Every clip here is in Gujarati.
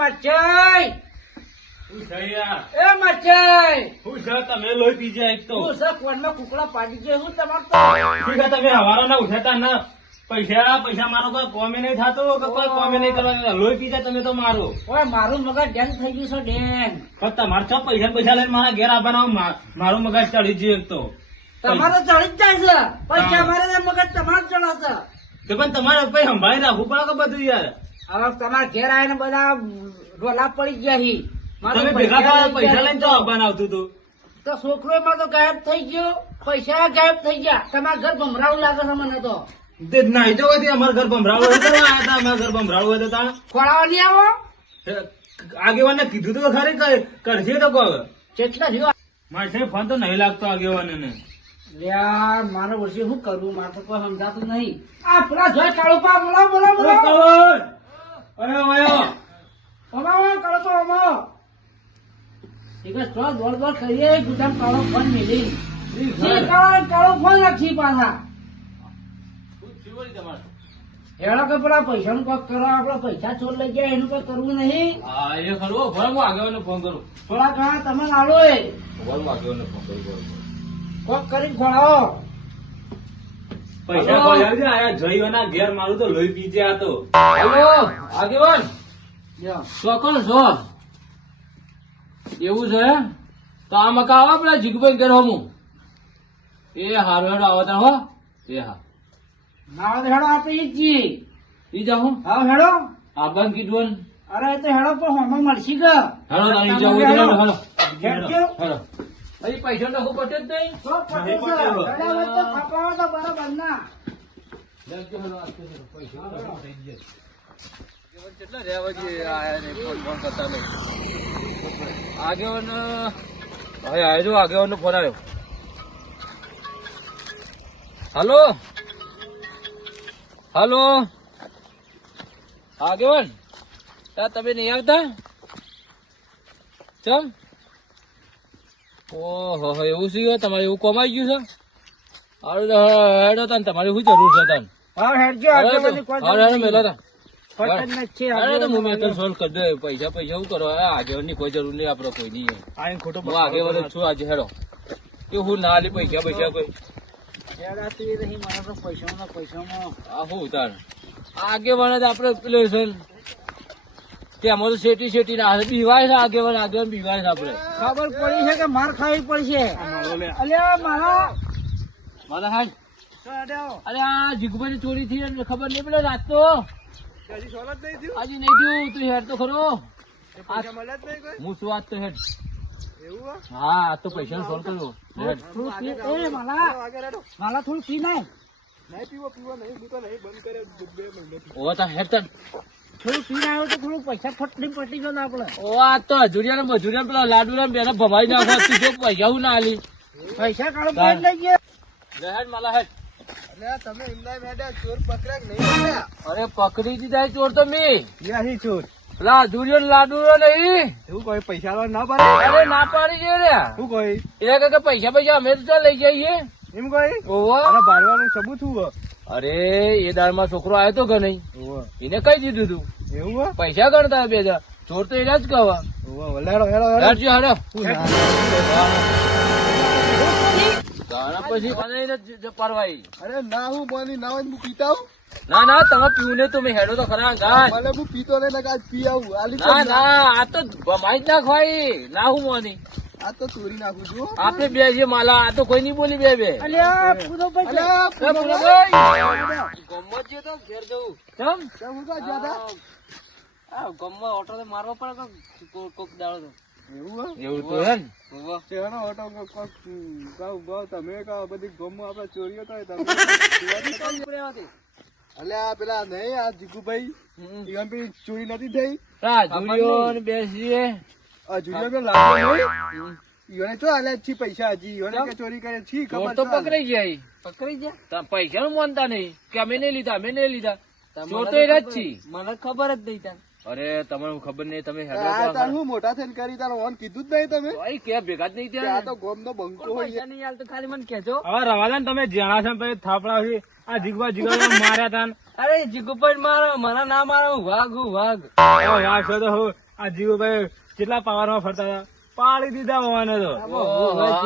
મરચાઈ શું છે યાર? એ મરચાઈ શું છે? તમે લોહી પી જાય એક તો. હું છે કોનમાં કુકડા પાડી ગયો હું તમાર તો શું છે તમે હવારના ઉઠાતા ના? પૈસા મારો કોઈ કોમે નહીં થતો કે કોઈ કોમે નહીં કરવા. લોહી પી જાય તમે તો મારો. ઓય મારું મગજ ડેન થઈ ગયું છે ડેન. પણ તમારે છો પૈસા લઈને મારા ઘેર આવવાના મારું મગજ ચડી ગયું એક તો. તમારે ચડી જ જાય છે પૈસા મારે મગજ તમારે ચડાશે. તો પણ તમારે પછી સંભાળી રાખવું પડે કે બધું યાર. હવે તમારા ઘેર આવીને બધા ઢોલા પડી ગયા હી. મારે તમે ભેગા થયા પૈસા લઈને તો આવવાનું આવતું હતું. તો છોકરો એમાં તો ગાયબ થઈ ગયો, પૈસા ગાયબ થઈ ગયા. તમારા ઘર ભમરાવું લાગે છે મને તો. તે નાઈ તો હોય અમારા ઘર ભમરાળું હોય તો આયા હતા અમારા ઘર ભમરાળું હોય તો તાણ. ખોળાવા નહીં આવો આગેવાને કીધું તો ખરી કરશે તો કહો. કેટલા રહ્યો મારે ફોન તો નહીં લાગતો આગેવાને. યાર મારે વર્ષે શું કરવું, મારે તો કોઈ સમજાતું નહીં. આ પેલા જોઈ કાળુપા બોલાવો અરે આયો અમાવો કાળુપા અમાવો. એક જ થોડા દોડ કરીએ ગુદામ કાળો ફોન મેલી કાળો ફોન રાખી પાછા. એનો કે પેલા પૈસા નું કોક કરો, આપડે પૈસા ચોર લઈ ગયા એનું કોઈ કરવું નહીં. હા એ ખરું. ભલે હું આગેવાને ફોન કરું. થોડા ઘણા તમે આલો એ ભલે હું આગેવાને ફોન કરું. કોક કરી ખોળાવો. પૈસા ખોલ્યા છે આયા જઈવાના ઘેર મારું તો લોહી પીજે આ તો. હેલો આગેવાન ચોકન છો એવું છે તો આ મકા આવો પેલા જીગભાઈ ઘેર હોમું. એ હારું હેડો આવો તાર હો. એ હા નાવા તો હેડો આપે ઈ જી ઈ જાઉં હા હેડો. આબાન કીધું. અરે એ તો હેડો પણ હોમાં મળશી કે હેડો તારી જાવું તો હેડો હેડો હેડજો. હેડો. હજી પૈસા તો હું પટે જ નહીં. તો પટેલ છે. હેડા હોય તો ખપાવો તો બરાબર ના. કેટલા રહેવા જોઈએ આયા ને ફોન કરતા નહીં. આગેવાન હવે આવ્યો આગેવાન નો ફોન આવ્યો. હાલો હાલો આગેવાન તમે નહીં આવતા ચમ? ઓહો એવું છે તમારે એવું કમાઈ ગયું છે. હારું હેડો તાન તમારે શું જરૂર છે તાન? હા હેડજો આગેવાની કોઈ જરૂર નહીં. મેલો તા પટેલ ને છે અરે તો આગેવાની હું મેં સોલ્વ કરી દે. પૈસા શું કરો આગેવાનની કોઈ જરૂર નહીં આપડે કોઈ નહીં. હું આગેવાન જ છું આજે હેડો કે હું ના લી પૈસા કોઈ હેડાતી નહીં મને તો પૈસામાં આ હું તાર આગેવાન જ આપડે પેલો છે તેમાં તો શેટી ના બીવાય છે આગેવાન બીવાય છે આપડે. ખબર પડી છે કે માર ખાવી પડશે. અલ્યા મારા હાલ અરે આ જીગભાઈ ચોરી થઈ ને ખબર નહીં પડે રાત તો આજે નહીં થયું. તું હેડ તો ખરો. હું શું વાત તો હેડ. હા આ તો પૈસા સોલ્વ કર્યો. થોડું પી એ માલા થોડું પી નાય. ઓ તા હેડ તન થોડું પી નાય તો થોડું પૈસા ફટલી પટી ગયો ને આપડે. ઓ આ તો હજુરિયા ને મજુરિયા પેલા લાડુ ને બેને ભમાઈ નાખવા તું જો પૈસા હું ના આલી. પૈસા કાઢો પડી લઈ ગયા. હેડ માલા હેડ. તમે એમના મેડા ચોર પકડ્યા નહીં? અરે પકડી દીધા ચોર તો મેં. ક્યાંથી ચોર? પેલા હજુરિયો લાડુ નહીં. એવું કોઈ પૈસા ના પાડે? અરે ના પાડી છે રે. શું કોઈ એ કે પૈસા અમે તો લઈ જઈએ. એમ કોઈ ઓવા ભારવાનું સબૂત હું? અરે એ દાળમાં છોકરો આવ્યો તો કે નહીં એને કહી દીધું તું એવું પૈસા ગણતા બે હજાર. ચોર તો એના જ કહેવા. હેડજો હેડો. ગાણા પછી પરવાઈ. અરે ના હું બોની ના હોય હું પીતા હું. ના ના તમે પીવું નહીં તો મેં હેડો તો ખરા ગાય. મને હું પીતો ને આજ પી આવું. ના ના આ તો ભમાઈ જ નાખવાય. ના હું મોની આ તો ચોરી નાખું છું. આપડે બે જે માલા આ તો કોઈ નહીં બોલી બે બે. ગમત છે તો ઘેર જવું. કેમ ગમમાં ઓટો તો મારવો પડે કોક દાડો તો. એવું તો હે તમે બધી ગમો આપડે ચોરીઓ તો અલ્યા પેલા નહીં આ જીગુભાઈ ચોરી નથી થઈ. જુલિયો ને બેસીએ પૈસા હજી ચોરી કરે છે ચોર તો પકડાઈ ગયા. પકડાઈ ગયા પૈસા નું માનતા નહીં કે અમે નહીં લીધા ચોર તો એ જ છી. મને ખબર જ નહીં તાર. અરે તમને ખબર નહીં, તમે હેડો આ તો તાર હું મોટા થઈને કરી તાર ઓન કીધું જ નહીં તમે ભાઈ કે ભેગા જ નહીં કે આ ત્યાં. તો ગોમનો બંકો હોય પૈસા નહીં હાલ તો ખાલી મને કહેજો. હવે રવા દે ને, તમે જાણા છો ને પછી થાપડા છે. આ જીગવા માર્યા તા ને. અરે જીગુભાઈ મારો મને ના મારો વાઘ વાઘ. હવે વાત છે તો હું આ જીગુભાઈ કેટલા પાવરમાં ફરતા હતા, પાડી દીધા હોવાને તો.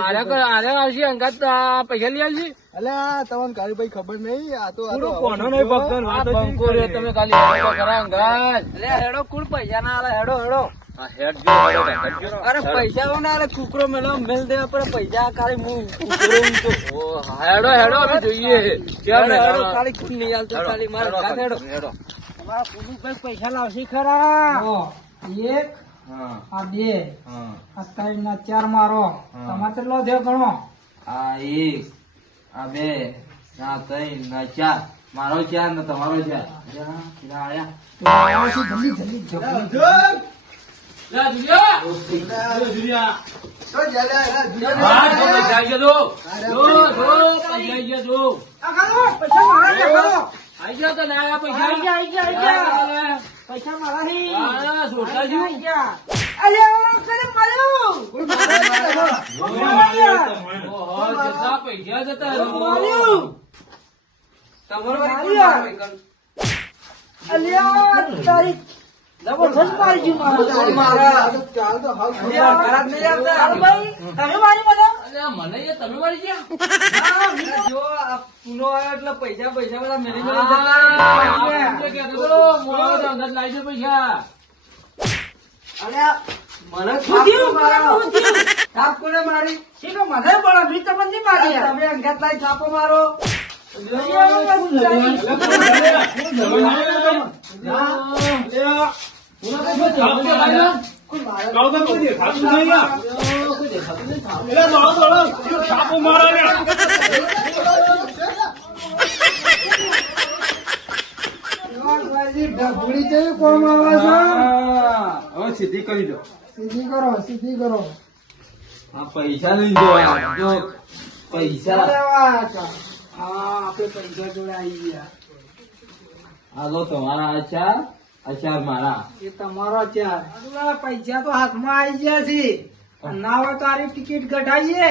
આરે આવશે અંગાત તો આ પૈસા લઈ આવશે. અલ્યા તમને કાળીભાઈ ખબર નહીં આ તો પૂરો કોનો નહીં પકડતો ને આ વાતો શી બંકો રે કરે? તમે ખાલી હેડો ખરા અંગાત. અલે હેડો કુલ પૈસા ના આલે હેડો હેડો. આ હેડ જો, હેડ જો. અરે પૈસા ના આલે કુકરો મેલો મેલ દે પર પૈસા ખાલી હું કુકરો ઊંચો. ઓ, હેડો હેડો અમે જોઈએ. કેમ ને હેડો ખાલી કુલ નહીં હાલ તો ખાલી મારે ઘાત હેડો. હેડો. તમારા પુરુષભાઈ પૈસા લાવશે ખરા. એક હા આ બે હા. આ ત્રણ ના ચાર મારો. હા. તમારે કેટલો થયો ગણો. આ એક, આ બે, આ ત્રણ, આ ચાર. મારો ચાર ને તમારો ચાર. જલ્દી જલ્દી જલ્દી. હા, જો પૈસા આઈ ગયા જો. જો, પૈસા આઈ ગયા જો. આ ખાલો પૈસા મારા છે ખાલો. આઈ ગયા તો ના આયા પૈસા. આઈ ગયા આઈ ગયા આઈ ગયા. પૈસા મારા છે. હા, સોટા જો. આઈ ગયા. અલે કને માર્યો. ઓહો, કેટલા પૈસા જતા માર્યો. અલ્યા તારી જબરજસ્ત મારી જી મારા. ચાલ તો હાલ અલ્યા ખરાબ નહીં આવતા. ભાઈ તમે મારી મને. અલ્યા, મને એ તમે મળી ગયા. જો આ પુનો આવ્યો એટલે પૈસા પૈસા બધા મેલી મેલી હા, જતા. તો કહેતો હતો, મોડો તો અંગત લાવી દે પૈસા. અલ્યા મને થાપ કોને મારી? શીખો મને પણ બી તમને નહીં મારી. તમે અંગાત લાઈ થાપો મારો. છાપો મારો ને. ઢબુડી જેવી કોમ આવે છે. હવે સીધી કરી દો. સીધી કરો સીધી કરો. આ પૈસા લઈ જો, જો પૈસા. લેવા હતા. હા આપણે પૈસા જોડે આવી ગયા. આ લો તમારા આ ચાર, આ ચાર મારા. એ તમારો ચાર. પૈસા તો હાથમાં આવી ગયા છે. ના હોય તો આરી ટિકિટ કઢાવીએ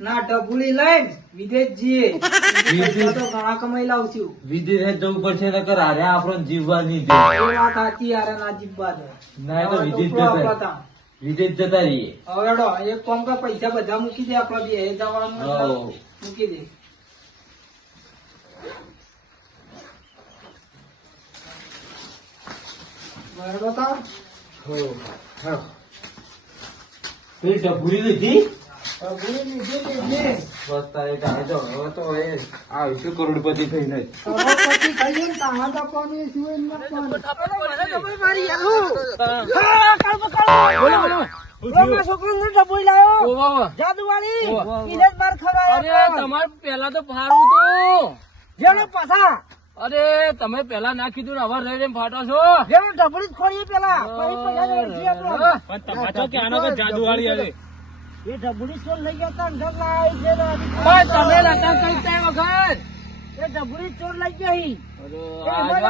ના ડબુડી લઈને વિદેશ જઈએ. પૈસા તો ઘણા કમાઈ લાવશું. વિદેશ જવું પડશે નકર હારે આપણો જીવવા નહીં દે. એ વાત સાચી યાર ના જીવવા દે. ના એ તો વિદેશ જતા, વિદેશ જતા રહીએ. હવે હેડો, એક કામ કર પૈસા બધા મૂકી દે આપડે બે જવાનું હોવ. મૂકી દે. હેડો તાર. પેલી ડભુરી લીધી? ડબુડી લીધી લીધી. બસ તારે તારે જો, હવે તો એ આવીશું કરોડપતિ થઈને જ. કરોડપતિ થઈએ ને તારા બાપાની શું એમ નાખવાનું. બોલો, બોલો. છોકરો ડબુડી લાવ્યો ઓ વાહ. જાદુવાળી. ઓહો. ઈને જ માર ખવડાવ્યો. અરે તમારે પેલા તો ફારું હતું. જેનો પાછા અરે તમે પેલા ના કીધું ને હવે રહી ફાટો છો. જેનો ડબુડી જ ખોરીએ પેલા પછી પૈસા જોડે આપણે. પણ તમાચો કે આનો તો જાદુવાળી હતી. એ ડબુડી ચોર લઈ ગયા તા ઘર લાવી છે ને. પણ તમે નતા કઈ ત્રણ વખત. એ ડબુડી ચોર લઈ ગઈ.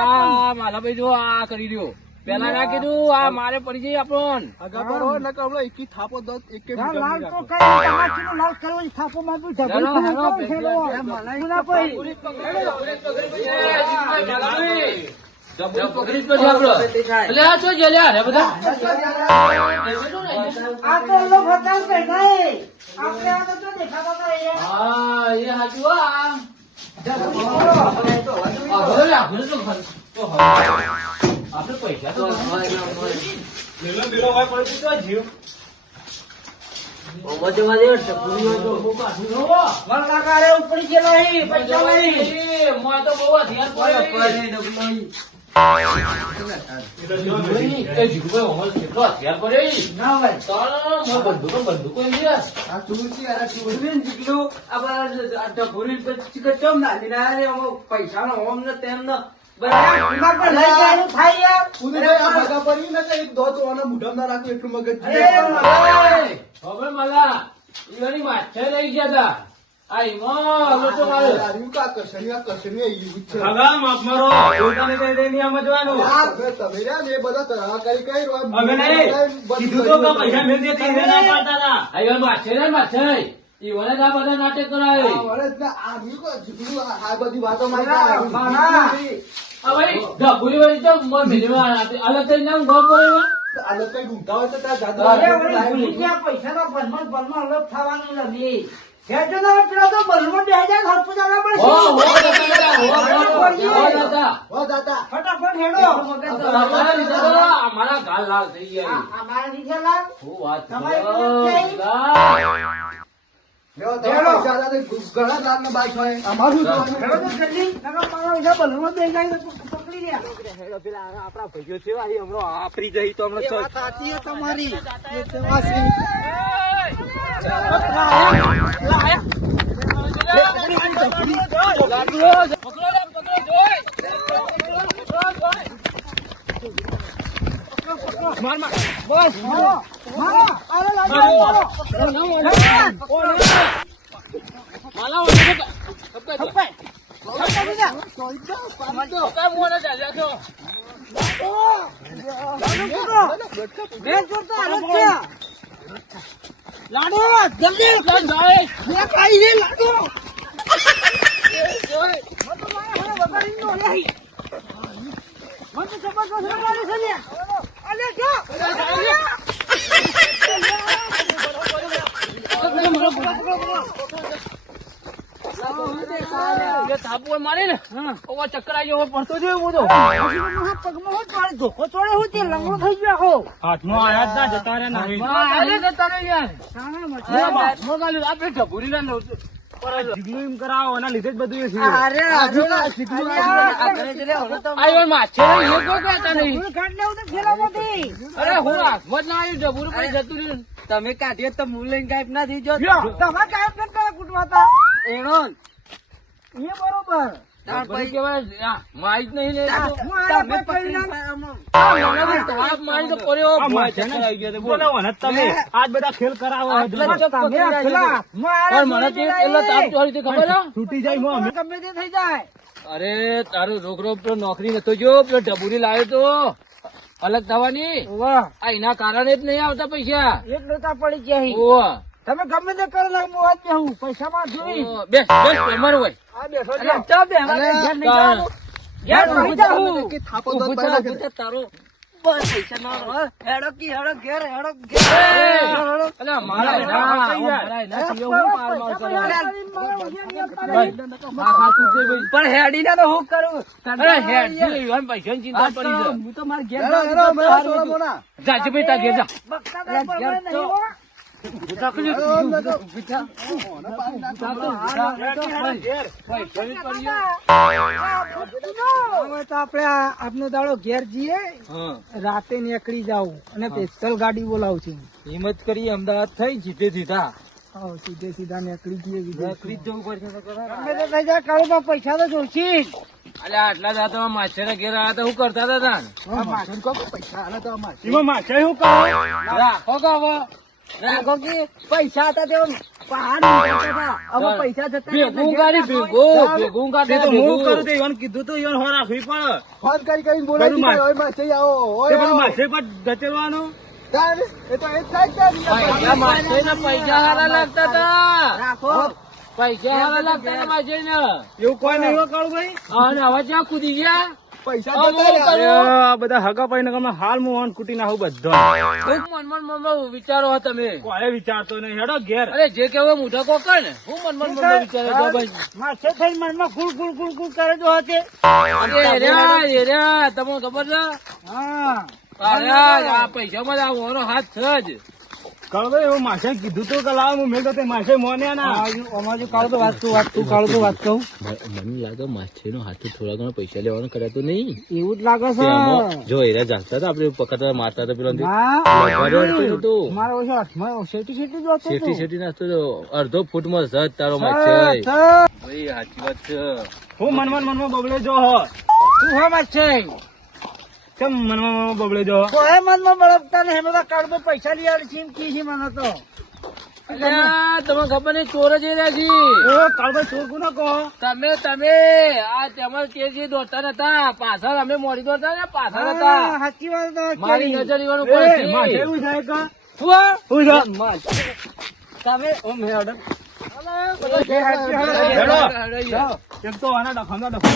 આ માલાભાઈ જો આ કરી રહ્યો. પેલા ના કીધું આ મારે પડી જાય આપણો. આગા પર હોય નકર હમણાં એકી થાપો દસ એક એક લાલ તો કઈ તમાચીનો લાલ કરવો છે. થાપો મારવું છે. હેલો, ડબુડી હેલો, કોણ છે લો? ના કોઈ. આ તો જેલ્યા રે બધા. આ તો ઓલો ભચાઉ છે નહીં. આપણે આ તો જો દેખાતા હતા એ. હા એ હાચું આ. ડબુડી ખોરો. હવે આપણે તો આપણે પૈસા તો લીલો લીલો હોય પડી તો જીવ. વરનાકા રે ઉપડી ગયેલો અહીં. પૈસા લઈ. મોય તો બહુ હથિયાર પડે. એ જીગુભાઈ અમારે કેટલો હથિયાર પડે. ના હોય. બંદૂકો એમ છે. આ ચૂરચી અરે ચૂરચી દિમાગ પર લઈ જાય એવું થાય યાર. પુરુષભાઈ આ ભાગા પડી ને એક દો તો આના મોઢામાં ના રાખવું એટલું મગજ અરે હવે મલા ઈવાની માથે લઈ ગયા તા. આ ઈમાં લોટો માર્યો. આર્યું કા કસરિયા કસરિયા ઈ છે. હગા માફ મારો પોતાને કઈ દે નહીં સમજવાનું તમે રહ્યા ને એ બધા તરાહ કરી રહ્યો. હવે નહીં કીધું તો કે પૈસા મેં દેતી એને ના પાડતા હતા. આ ઈવન માછે ને માછે. ઈવને જ આ બધા નાટક કરાવે. આ વરસના આર્યું કા જીગડું આ બધી વાતો મારા. આ ભાઈ ગભુરી વાળી તો મન મિલવા અલગ થઈ નામ ગોળ પડે. આ લોકો કઈ ઊંઘતા હોય તો ત્યાં જાદુ અરે આવે. વળી ભૂલી ગયા, પૈસાનો બનમાં અલગ થવાનું નથી. ખેંચો ને પેલો તો બલમાં બેસી જાય, ઘર પૂજાવા પડશે. હો દાદા ફટાફટ હેડો. અમારા ગાલ લાલ થઈ ગયા. અમારા નીચે લાવ. શું વાત તમારી કરો? પાસે લેવો તમે પૈસા દાદા ઘણા લાખ બાઈક હોય અમારું શું હેડો થવાનું? તો જલ્દી. નકર મારો પૈસા બલમાં બેસી જાય તો પકડી ગયા. હેડો પેલા આપણા ભાઈઓ છે આ હમણાં આપરી જઈ તો હમણાં એ વાત સાચી છે તમારી. એ તો લાડો જલ્દી બે કાઈ રે લાડો. મારે ને ચક્કર આવી ગયો પડતો જોયો બધો. હાથમાં આયા જ ના જતા રહ્યા ને આપડે ઢબુરી ના જીગલું એમ કરાવો એના લીધે જ બધું એ છે. અરે રાજુ માછે અરે હું હાથમાં જ ના આવ્યું ઢબુરું પડી જતું રહ્યું. તમે કાઢીએ તો મુલેન કાઈપ ના થઈ જો તમે કાઈપ કરતા કુટવાતા એનો એ બરોબર ઢબુરી કેવાય મારી જ નહીં લે તો. તમે પકડી તાપ મારી તો પડ્યો. આ માથે ચક્કર આવી ગયા તો બોલ. બોલો ને તમે આજ બધા ખેલ કરાવો પણ મને તો એટલો તાપ ચોરી તે ખબર છે? છૂટી જાય મો અમે ગમે તે થઈ જાય. અરે તારું છોકરો પેલો નોકરી નતો જો પેલો ઢબુરી લાવ્યો તો અલગ થવાની વાહ આ એના કારણે જ નહીં આવતા પૈસા. એક લોટા પડી ગયા ઓહ. તમે ગમે તે કરો ને હું આજ બેહું પૈસા માં જોઈ ઓહ. બેસ બેસ તમારું હોય. આ બેઠો ચા બે ઘેર નહીં જવાનું. ઘેર નહીં જવું. કે થાપો તો ઊભું પાડો થા, કે ઊભું થા, તારો બસ પૈસા ના હોય. હેડો કી હેડો ઘેર હેડો એ, ઘેર અલા, મારા એના- મારા એના સિવાય હું પાર માર કરું? હા, હા, તું તે ભાઈ. પણ હેડી ના તો હું કરું અરે હેડ છે, એવાને પૈસાની ચિંતા પડી છે. હું તો મારા ઘેર હેડો, હેડો, મેળો સોળો મોના. જા, જી ભાઈ, તાર ઘેર જા. બકતા તો પરમાય નહીં હો. હેડો, હેડો. પૈસાની પડી છે. હવે તો આપડે આપનો દાડો ઘેર જઈએ હા. રાતે નીકળી જાવ અને સ્પેશિયલ ગાડી બોલાવું છું હિંમત કરી અમદાવાદ થઈ જીતે સીધા સીધે સીધા નીકળી જઈએ વિદેશ. નોકરી જ જવું પડશે તો ખરા. ગમે તે થઈ જાય કાળુબા પૈસા તો જોઈશે જ. અલ્યા આટલા દાતા માછેરા ઘેર આવ્યા તો શું કરતા હતા તાન? પૈસા આના તો અમારે. એમાં માથે શું કરો રાખો કે હવે રાખો કે પૈસા હતા તેઓ પહાડ નીકળતા હતા. હવે પૈસા જતા રહ્યા ભેગું એટલે કાઢી ઘેર ભેગું તે કાઢી તો હું ભેગું. કરું તે ઈવન કીધું તો ઈવન હો રાખવી પડે ફોન કરીને બોલાવી બધું દીધા, ઓય માસે આવો, તે ઓય બધું આવો. માથે પર ધચેલવાનું તાર, એ તો એ જ થાય છે ને. પૈસા માછેના પૈસા હારા લાગતા હતા. રાખો પૈસા હારા લાગતા હતા માછેના. એવું કોઈ નહીં હો કાળું ભાઈ અને હવે ક્યાં કૂદી ગયા? પૈસા હવે જતા રહ્યા. કરો. આ બધા હગા પાઈ નગરમાં હાલ હું ઓન કુટી નાખું બધો ખૂબ મનમાં વિચારો હો તમે. કોઈ વિચારતો નહીં હેડો ઘેર અરે જે કેવો મોટા કોકર ને હું મનમાં વિચારો છો ભાઈ. માસે થઈ મનમાં કુલ કુલ કુલ કુલ કરે તો હશે. અરે એર્યા, તમને ખબર છે? હા અરે આ પૈસામાં જ આ ઓનો હાથ છે જ. કાળું ભાઈ એવું માસે કીધું તો કે લાવ હું મેળતો તે માસે મોને ના અમારું કાળું તો વાત કાળું તો વાત કહું મને લાગે માછીનો હાથ થોડા ઘણા પૈસા લેવાનું કરાતો નહીં. એવું જ લાગે છે જો એરા જાગતા હતા આપડે પકડતા મારતા હતા પેલો ના, હતું. મારો ઓછો હાથમાં શેટી શેટી જ હતો શેઠી શેઠી નાખતો હતો. અડધો ફૂટમાં જત તારો તો. માછાઈ. તો. ભાઈ સાચી વાત છે. હું મનમાં બબલે જો હો તું હો માસે કેમ મનમાં બબલે જો હો? કોઈ મનમાં બળપતા ને એમાં કાળું પૈસા લઈ આવે છે એમ કી છે મને તો અલ્યા, તમને ખબર નહીં ચોર જ એ રહ્યા છે. કાળભાઈ ચોર કોને કહો? તમે આ તેમાં તેજી દોડતા નતા, પાછળ અમે મોડી દોડતા ને પાછળ હતા. સાચી વાત તો મારી કેવી. નજર લેવાનું એ, પડે માથે છે. એવું થાય કે? શું આ? શું છે? તમે ઓમ હેડો. હેડો. એક તો આના ડખમના ડખમ.